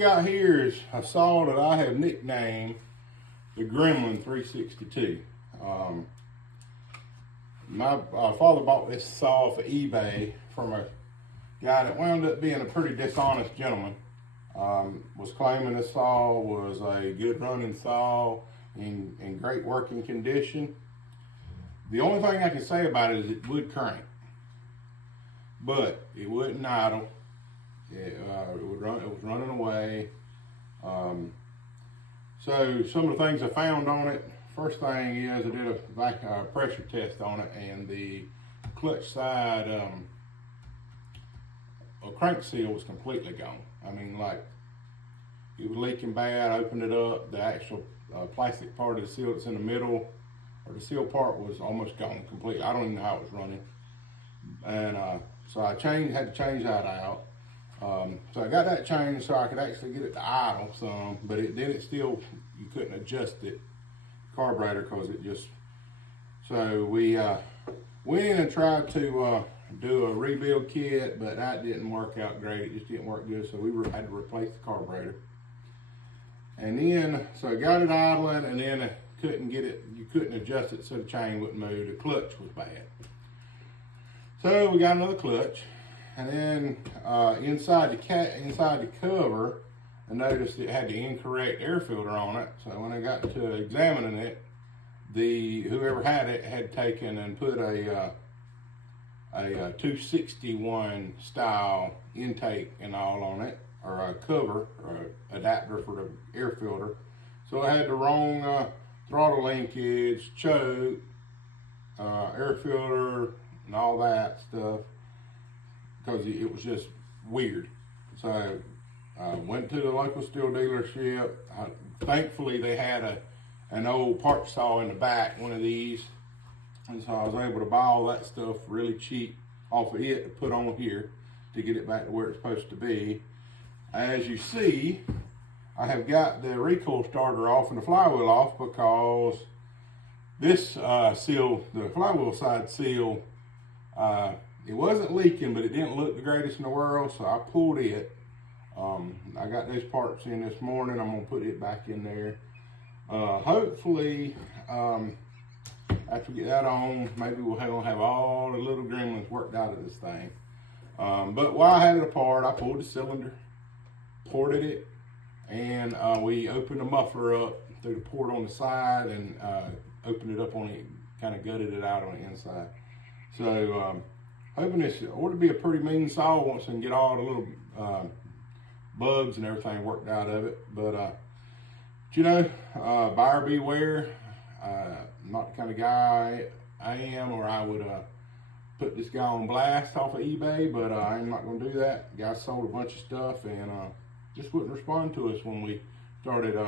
got here is a saw that I have nicknamed the Gremlin 362. My father bought this saw for eBay from a guy that wound up being a pretty dishonest gentleman. Was claiming this saw was a good running saw in great working condition. The only thing I can say about it is it would crank, but it wouldn't idle. It was running away. So some of the things I found on it, first thing is I did a pressure test on it, and the clutch side crank seal was completely gone. I mean, like, it was leaking bad. I opened it up, the actual plastic part of the seal that's in the middle, or the seal part, was almost gone completely. I don't even know how it was running. And so I had to change that out. So I got that changed so I could actually get it to idle some, but it still, you couldn't adjust it, carburetor, because it just, so we went in and tried to do a rebuild kit, but that didn't work out great. It just didn't work good, so we had to replace the carburetor. And then, so I got it idling, and then I couldn't get it, you couldn't adjust it so the chain wouldn't move. The clutch was bad. So we got another clutch. And then inside the cover, I noticed it had the incorrect air filter on it. So when I got to examining it, whoever had it had taken and put a 261 style intake and all on it, or a cover or a adapter for the air filter. So I had the wrong throttle linkage, choke, air filter, and all that stuff, because it was just weird. So I went to the local Stihl dealership. Thankfully they had an old part saw in the back, one of these, and so I was able to buy all that stuff really cheap off of it to put on here to get it back to where it's supposed to be. As you see, I have got the recoil starter off and the flywheel off, because this seal, the flywheel side seal, it wasn't leaking, but it didn't look the greatest in the world, so I pulled it. I got those parts in this morning. I'm gonna put it back in there. Hopefully, after we get that on, maybe we'll have all the little gremlins worked out of this thing. But while I had it apart, I pulled the cylinder, ported it, and we opened the muffler up through the port on the side and opened it up on it, kind of gutted it out on the inside. So hoping this ought to be a pretty mean saw once I can get all the little bugs and everything worked out of it. But you know, buyer beware. Not the kind of guy I am, or I would put this guy on blast off of eBay, but I'm not going to do that. The guy sold a bunch of stuff and just wouldn't respond to us when we started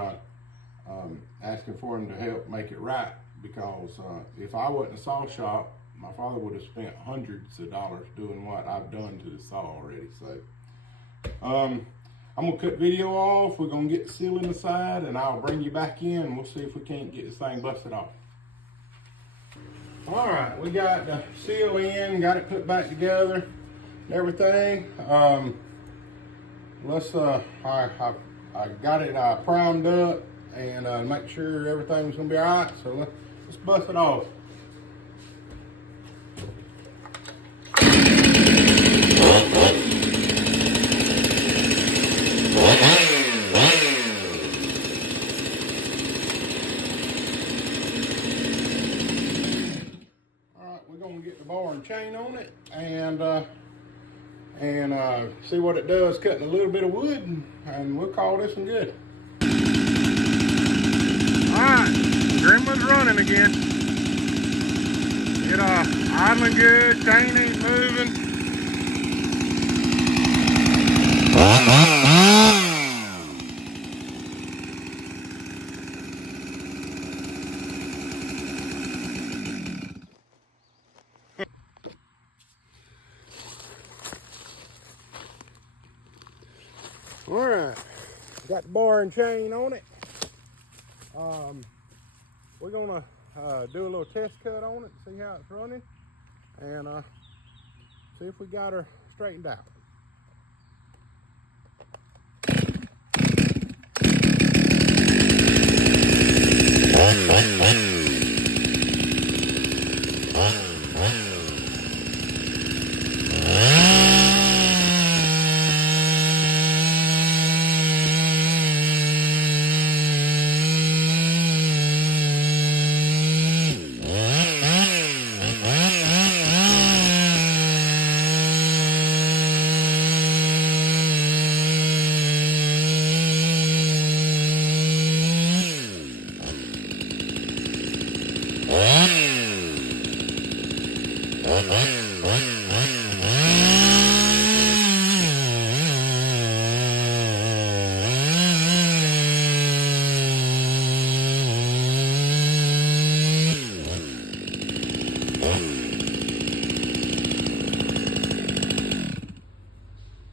asking for him to help make it right, because if I wasn't a saw shop, my father would have spent hundreds of dollars doing what I've done to the saw already. So I'm gonna cut video off. We're gonna get the seal in the side, and I'll bring you back in and we'll see if we can't get this thing busted off. All right, we got the seal in, got it put back together and everything. Let's I got it primed up and make sure everything's gonna be all right. So let's bust it off. Chain on it and see what it does cutting a little bit of wood, and we'll call this one good. Alright, Gremlin's running again. It idling good, chain ain't moving. All right, got the bar and chain on it. We're gonna do a little test cut on it, see how it's running, and see if we got her straightened out.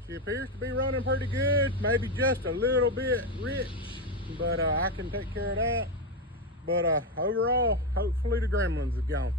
She appears to be running pretty good, maybe just a little bit rich, but I can take care of that. But overall, hopefully the gremlins have gone.